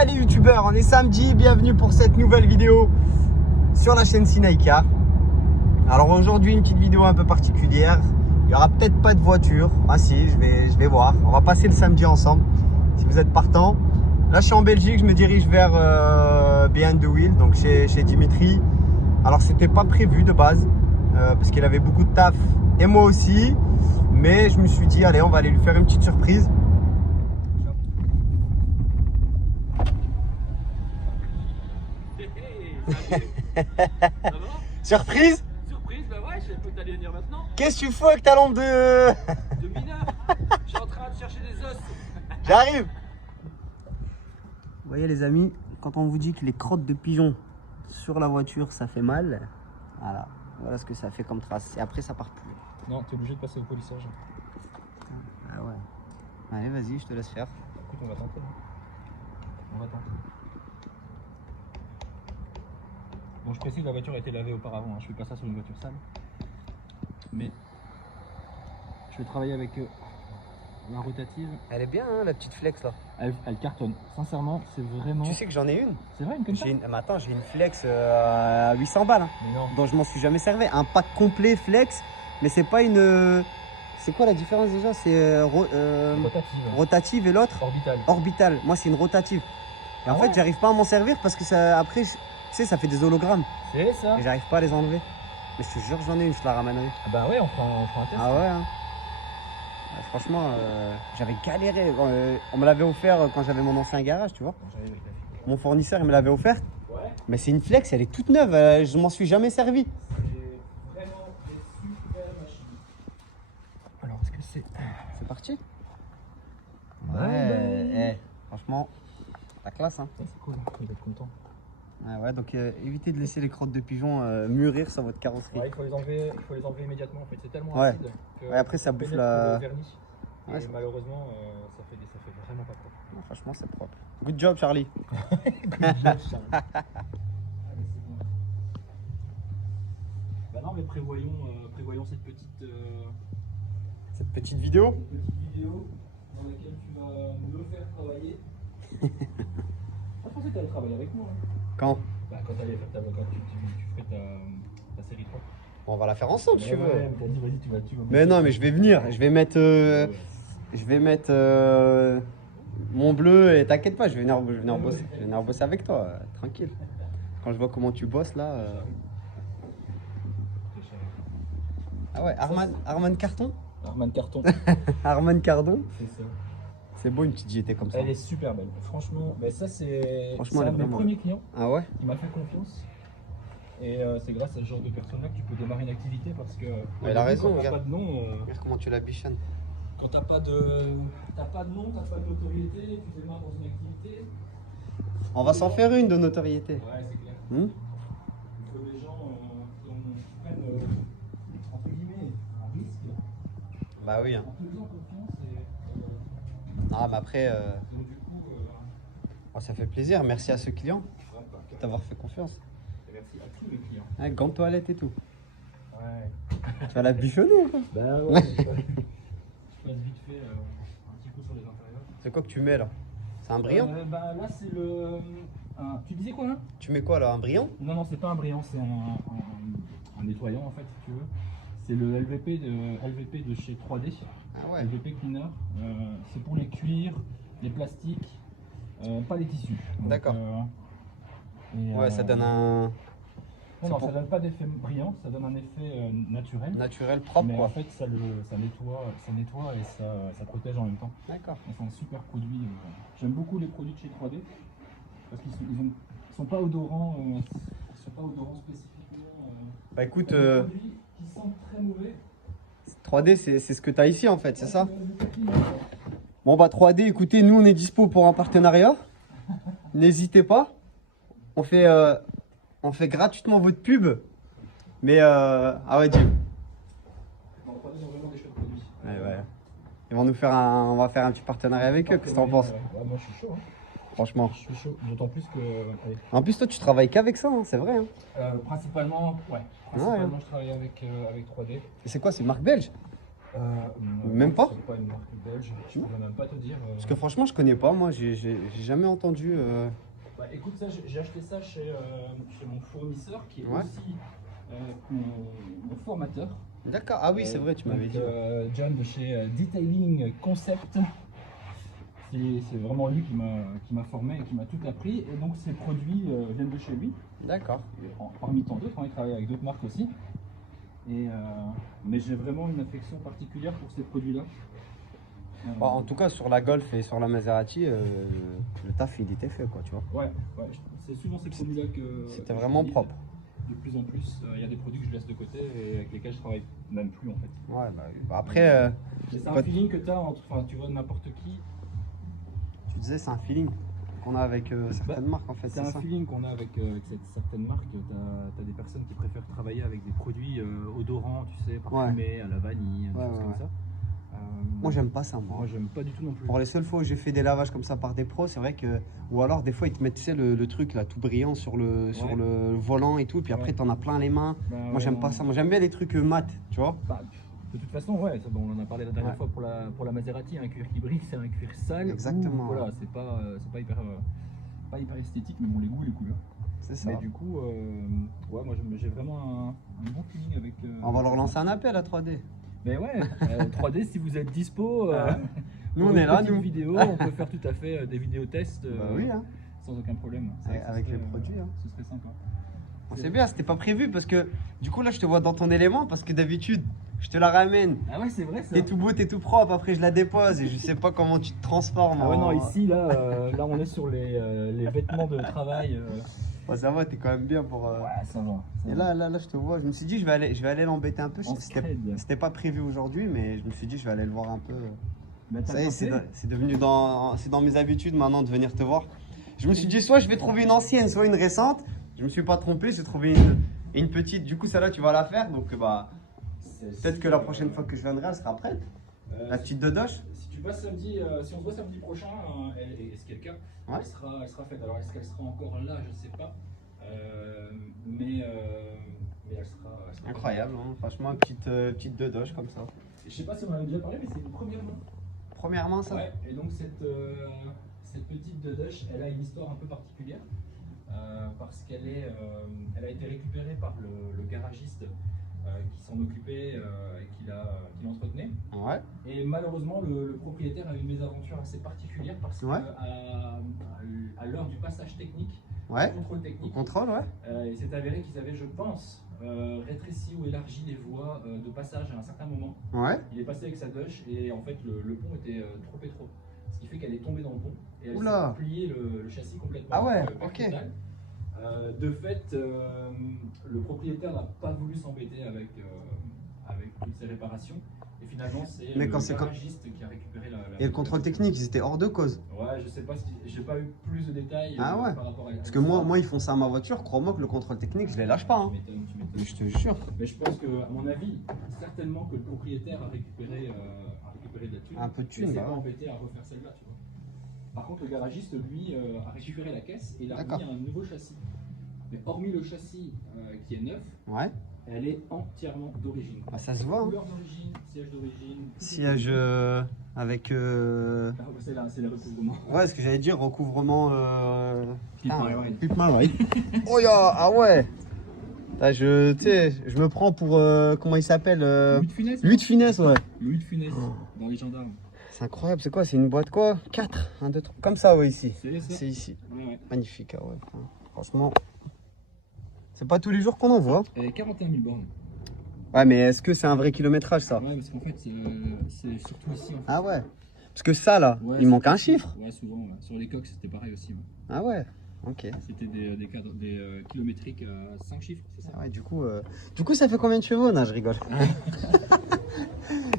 Ouais les youtubeurs, on est samedi, bienvenue pour cette nouvelle vidéo sur la chaîne Sinaïka. Alors aujourd'hui une petite vidéo un peu particulière. Il n'y aura peut-être pas de voiture. Ah si, je vais voir. On va passer le samedi ensemble si vous êtes partant. Là je suis en Belgique, je me dirige vers Behind the Wheel, donc chez Dimitri. Alors c'était pas prévu de base parce qu'il avait beaucoup de taf et moi aussi. Mais je me suis dit allez, on va aller lui faire une petite surprise. Surprise? Surprise, bah ouais, je savais pas que t'allais venir maintenant. Qu'est-ce que tu fous avec ta lampe de mineur. Je suis en train de chercher des os. J'arrive. Vous voyez les amis, quand on vous dit que les crottes de pigeons sur la voiture ça fait mal, voilà ce que ça fait comme trace. Et après ça part plus. Non, t'es obligé de passer au polissage. Ah ouais. Allez vas-y, je te laisse faire. Écoute, on va tenter. On va tenter. Bon, je précise, la voiture a été lavée auparavant, hein. Je fais pas ça sur une voiture sale. Mais je vais travailler avec la rotative. Elle est bien hein, la petite flex là. Elle cartonne. Sincèrement, c'est vraiment. Tu sais que j'en ai une. C'est vrai, une comme ça? Mais attends, j'ai une flex à 800 balles. Hein, Mais non. dont je m'en suis jamais servi. Un pack complet flex, mais c'est pas une. C'est quoi la différence déjà? C'est Rotative. rotative et l'autre Orbital. orbital. Moi c'est une rotative. Et en fait j'arrive pas à m'en servir parce que ça après tu sais ça fait des hologrammes C'est ça. et j'arrive pas à les enlever. Mais je te jure j'en ai une, je te la ramènerai. Ah bah ouais, on fera un test. Ah ouais hein. Franchement j'avais galéré. On me l'avait offert quand j'avais mon ancien garage, tu vois. Bon, j'arrive avec la fille. Mon fournisseur il me l'avait offert. Ouais. Mais c'est une flex, elle est toute neuve, je m'en suis jamais servi. C'est vraiment des super machines. Alors, est-ce que c'est. C'est parti. Ouais. Franchement, la classe hein. Ça, c'est cool, il va être content. Ouais, donc évitez de laisser les crottes de pigeon mûrir sur votre carrosserie. Ouais, il faut les enlever immédiatement en fait, c'est tellement Ouais. acide que Ouais, après, ça pénètre bouffe la- le vernis. Ouais, Et c'est- malheureusement, ça fait vraiment pas propre. Non, franchement, c'est propre. Good job, Charlie. Bah non, mais prévoyons Cette petite vidéo. vidéo dans laquelle tu vas me faire travailler. Je pensais que tu allais travailler avec moi. Hein. Quand Bah, quand tu ferais ta série 3. On va la faire ensemble, si tu veux. Ouais, mais t'as dit, vas-y, tu vas. Mais non, mais je vais venir. Je vais mettre, mon bleu et t'inquiète pas, je vais venir bosser. Je vais venir bosser avec toi, tranquille. Quand je vois comment tu bosses là. Ah ouais, Arman Carton. Arman Carton. Arman Cardon. C'est ça. C'est beau une petite JT comme ça. Elle est super belle. Franchement, mais ça c'est Franchement, un elle est de mes vraiment- premiers clients. Ah ouais. Il m'a fait confiance. Et c'est grâce à ce genre de personne-là que tu peux démarrer une activité parce que Elle a raison, quand t'as regarde. pas de nom, Regarde comment tu la bichonnes. quand t'as pas de nom, t'as pas de notoriété, tu démarres dans une activité. On va s'en faire une de notoriété. Ouais, c'est clair. Hmm. Il faut des gens qui prennent entre guillemets un risque, Bah oui. Hein. en te faisant confiance et Ah mais après, donc du coup, oh, ça fait plaisir. Merci à ce client ouais, bah, de t'avoir fait confiance. merci à tous les clients. Ouais, gants de toilette et tout. Ouais. Tu vas la bichonner ou quoi? Bah ouais, je passe vite fait un petit coup sur les intérieurs. C'est quoi que tu mets là? C'est un brillant? Bah là c'est le... tu disais quoi hein? Tu mets quoi là? Un brillant? Non, c'est pas un brillant, c'est un nettoyant en fait si tu veux. C'est le LVP de chez 3D. Ah ouais. LVP Cleaner. C'est pour les cuirs, les plastiques, pas les tissus. Donc, D'accord. et, Ouais, ça donne un Non, pour- ça donne pas d'effet brillant, ça donne un effet naturel. naturel propre Mais quoi. en fait, ça nettoie et ça protège en même temps. D'accord. C'est un super produit. J'aime beaucoup les produits de chez 3D parce qu'ils sont pas odorants, spécifiquement. Bah écoute, Des produits qui sentent très mauvais. 3D c'est ce que tu as ici en fait, c'est ça? Bon bah 3D, écoutez, nous on est dispo pour un partenariat. N'hésitez pas. On fait gratuitement votre pub. Mais ah ouais Dieu. Bon, 3D ont vraiment des chouettes produits. Ouais. On va faire un petit partenariat avec eux. Qu'est-ce que t'en penses? Ouais, moi je suis chaud. Hein. Franchement. Je suis chaud. D'autant plus que. Allez. En plus toi tu travailles qu'avec ça, hein, c'est vrai. Hein. Principalement, je travaille avec 3D. Et c'est quoi, c'est une marque belge? Même pas? C'est pas une marque belge, je pourrais même pas te dire. Parce que franchement, je connais pas. Moi, j'ai jamais entendu. Bah, écoute, ça, j'ai acheté ça chez mon fournisseur qui est Ouais. aussi mon formateur. D'accord. Ah oui, c'est vrai, tu m'avais Donc, dit. John de chez Detailing Concept. C'est vraiment lui qui m'a formé et qui m'a tout appris. Et donc ces produits viennent de chez lui. D'accord. Parmi tant d'autres, il travaille avec d'autres marques aussi. Mais j'ai vraiment une affection particulière pour ces produits-là. Bon, en tout cas, sur la Golf et sur la Maserati, le taf il était fait, quoi, tu vois. Ouais, c'est souvent ces produits-là que. C'était que vraiment j'utilise. propre. De plus en plus, il y a des produits que je laisse de côté et avec lesquels je travaille même plus en fait. Ouais, bah, après, Mais c'est pas- un feeling que tu as entre, enfin, tu vois, n'importe qui. tu disais, c'est un feeling qu'on a avec certaines marques, en fait, C'est c'est un ça. feeling qu'on a avec certaines marques. Tu as des personnes qui préfèrent travailler avec des produits odorants, tu sais, parfumés, à la vanille, des Ouais, choses ouais, comme ouais. ça. Moi, j'aime pas ça, moi. Moi, j'aime pas du tout non plus. Pour les seules fois où j'ai fait des lavages comme ça par des pros, c'est vrai que. Ou alors, des fois, ils te mettent, tu sais, le truc là, tout brillant sur le volant et tout, puis après, Ouais. t'en as plein les mains. Bah, Moi, ouais, j'aime non. pas ça. Moi, j'aime bien les trucs mat, tu vois. Bah, de toute façon, ouais, ça, bon, on en a parlé la dernière Ouais. fois pour la Maserati, un cuir qui brille, c'est un cuir sale. Exactement, Voilà, ouais. c'est pas hyper esthétique, mais bon, les goûts et les couleurs. C'est ça. Mais du coup, ouais, moi j'ai vraiment un bon feeling avec. On va leur lancer un appel à 3D. Mais ouais, 3D, si vous êtes dispo, Nous, pour on est une là, petite nous. vidéo, on peut faire tout à fait des vidéos tests Bah oui, hein. sans aucun problème. C'est vrai que ce Avec les serait, produits, hein. Ce serait sympa. Bon, c'est bien, c'était pas prévu parce que du coup, là, je te vois dans ton élément parce que d'habitude, je te la ramène. Ah ouais, c'est vrai ça. T'es tout beau, t'es tout propre, après je la dépose et je sais pas comment tu te transformes. Ah ouais, non, en- ici, là on est sur les vêtements de travail. Ouais, ça va, t'es quand même bien pour. Ouais, ça va. Et là, je te vois. Je me suis dit, je vais aller l'embêter un peu. En scred. C'était pas prévu aujourd'hui, mais je me suis dit, je vais aller le voir un peu. Bah, t'as Ça y est, bien fait. c'est devenu c'est dans mes habitudes maintenant de venir te voir. Je me suis dit, soit je vais trouver une ancienne, soit une récente. Je me suis pas trompé, j'ai trouvé une petite. Du coup, celle-là, tu vas la faire. Donc, bah, peut-être que la prochaine fois que je viendrai, elle sera prête. La petite dodoche. Si tu passes samedi, si on se voit samedi prochain, et ce qui est le cas, Ouais. elle sera faite. Alors est-ce qu'elle sera encore là, je ne sais pas. Mais elle sera Incroyable, hein. Franchement, petite dodoche comme ça. Je sais pas si on en avait déjà parlé, mais c'est une première main. Premièrement, ça. Ouais, et donc cette petite Dodoche, elle a une histoire un peu particulière parce elle a été récupérée par le garagiste qui s'en occupait et qui l'entretenait. Ouais. Et malheureusement, le propriétaire a eu une mésaventure assez particulière parce Ouais. qu'à l'heure du passage technique, Ouais. contrôle technique, Contrôle, ouais. il s'est avéré qu'ils avaient, je pense, rétréci ou élargi les voies de passage à un certain moment. Ouais. Il est passé avec sa Doche et en fait le pont était trop étroit. Ce qui fait qu'elle est tombée dans le pont et elle Oula. s'est plié le châssis complètement. Ah ouais, Donc, perte ok. totale. De fait, le propriétaire n'a pas voulu s'embêter avec toutes ces réparations. Et finalement, c'est Mais le quand c'est garagiste qui a récupéré la Et le contrôle technique, ils étaient hors de cause. Ouais, je sais pas si j'ai pas eu plus de détails Ah ouais. par rapport à Parce que moi, ils font ça à ma voiture. Crois-moi que le contrôle technique, je les lâche pas. Hein. Tu m'étonnes. Je te jure. Mais je pense que, à mon avis, certainement que le propriétaire a récupéré de la thune. Un peu de Et thune, s'est bah pas ouais. embêté à refaire celle-là, tu vois. Par contre, le garagiste, lui, a récupéré la caisse et il a D'accord. remis un nouveau châssis. Mais hormis le châssis qui est neuf, Ouais. elle est entièrement d'origine. Bah, ça se voit. Hein. Couleur d'origine, siège d'origine. tout est Siège d'origine. avec. Ah, bah, c'est le recouvrement. Ouais, ce que j'allais dire, recouvrement. Keep my ride. Keep my ride. Oh ya, ah ouais. Là, tu sais, je me prends pour. Comment il s'appelle Louis de Funès. Louis de Funès, ouais. Louis de Funès, dans les gendarmes. C'est incroyable, c'est quoi? C'est une boîte quoi? 4, 1, 2, 3. Comme ça, ouais, ici. C'est ça. C'est ici. Ouais. Magnifique, ah ouais. Franchement. C'est pas tous les jours qu'on en voit. 41 000 bornes. Ouais, mais est-ce que c'est un vrai kilométrage ça? Ouais, parce qu'en fait, c'est surtout ici. En fait. Ah ouais. Parce que ça là, Ouais, il manque un chiffre. Ouais, souvent. Ouais. Sur les coques, c'était pareil aussi. Ouais. Ah ouais. Ok. C'était des kilométriques à 5 chiffres, c'est ça? Ah ouais, du coup, ça fait combien de chevaux? Non, je rigole.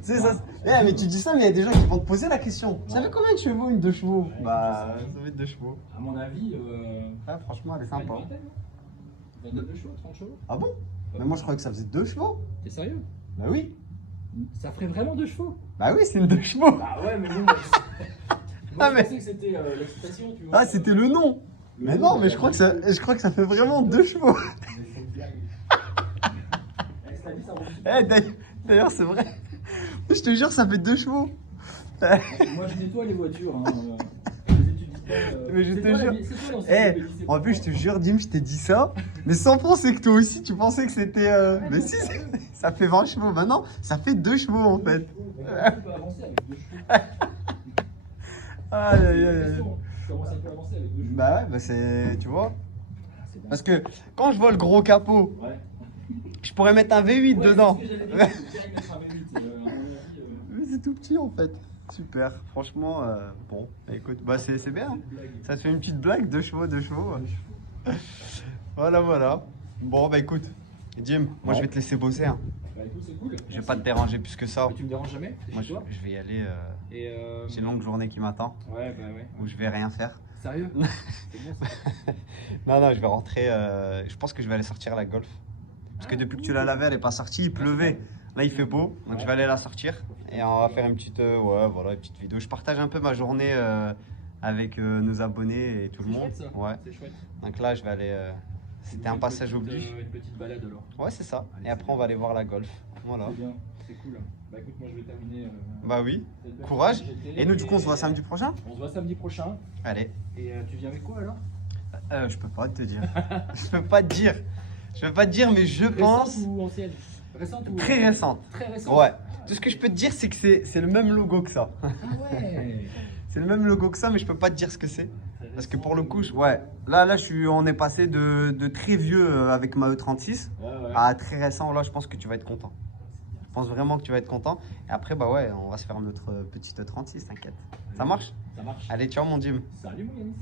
C'est ça. Mais tu dis ça, mais il y a des gens qui vont te poser la question. Ça fait combien de chevaux une 2 chevaux? Ouais, Bah, ça fait 2 chevaux. À mon avis, Ah, franchement, elle est pas une sympa. vingtaine, non 22 chevaux, 30 chevaux? Ah bon? Mais moi, je croyais que ça faisait 2 chevaux. T'es sérieux? Bah oui. Ça ferait vraiment 2 chevaux? Bah oui, c'est une 2 chevaux. Ah ouais, mais non. Ah, Je mais- pensais que c'était l'excitation, tu vois. Ah, c'était le nom. Mais non, mais je crois que ça fait vraiment 2 chevaux. Mais c'est une blague. Eh, ça dit, ça vaut- D'ailleurs, c'est vrai. Je te jure, ça fait 2 chevaux. Moi, je nettoie les voitures. Hein. Je les utilise pas. Mais je C'est te toi, jure. c'est toi, Eh, l'ancien qui en plus, je te jure, Dim, je t'ai dit ça, mais sans penser que toi aussi, tu pensais que c'était. Mais si, ça fait 20 chevaux. Maintenant, ça fait 2 chevaux en fait. Tu peux avancer avec 2 chevaux. Aïe, aïe, aïe. Comment ça peut avancer avec 2 chevaux? Bah ouais, bah c'est. Tu vois. C'est bien. Parce que quand je vois le gros capot, Ouais. je pourrais mettre un V8 dedans. C'est ce que j'allais dire, faut direct mettre un V8, à mon avis, Mais c'est tout petit en fait. Super. Franchement, bon, écoute, bah c'est bien. c'est une blague. Ça te fait une petite blague, 2 chevaux, 2 chevaux. Voilà, voilà. Bon, bah écoute, Jim, moi je vais te laisser bosser. Hein. Bah écoute, c'est cool. Je vais pas te déranger plus que ça. Mais tu me déranges jamais? T'es Moi chez toi? je vais y aller. Et J'ai une longue journée qui m'attend ouais, bah ouais. où je vais rien faire. Sérieux? C'est bon ça. Non, non, je vais rentrer. Je pense que je vais aller sortir la Golf. Parce que depuis que tu l'as lavée, elle est pas sortie, il pleuvait. Là, il fait beau, donc je vais aller la sortir et on va faire une petite, ouais, voilà, une petite vidéo. Je partage un peu ma journée avec nos abonnés et tout le C'est monde. chouette, ça. Ouais. C'est chouette. Donc là, je vais aller. C'était un passage oblige. Une petite balade alors. Ouais, c'est ça. Allez, Et après, on va aller voir la Golf. Voilà. C'est bien, c'est cool. Bah écoute, moi je vais terminer. Bah oui. cette belle Courage. journée GT. Et nous, du coup, on se voit samedi prochain. On se voit samedi prochain. Allez. Et tu viens avec quoi alors? Je peux pas te dire. Je peux pas te dire. Je peux pas te dire, mais je pense. Récente ou ancienne? Récente ou Très récente. Très récente. Ouais. Tout ce que je peux te dire, c'est que c'est le même logo que ça. Ah ouais. C'est le même logo que ça, mais je peux pas te dire ce que c'est. Très Parce que récente. pour le coup, ouais. Là, on est passé de très vieux avec ma E36 Ouais, ouais. à très récent. Là, je pense que tu vas être content. Je pense vraiment que tu vas être content. Et après, bah ouais, on va se faire notre petite E36, t'inquiète. Ça marche? Ça marche. Allez, ciao mon Jim. Salut mon Yanis.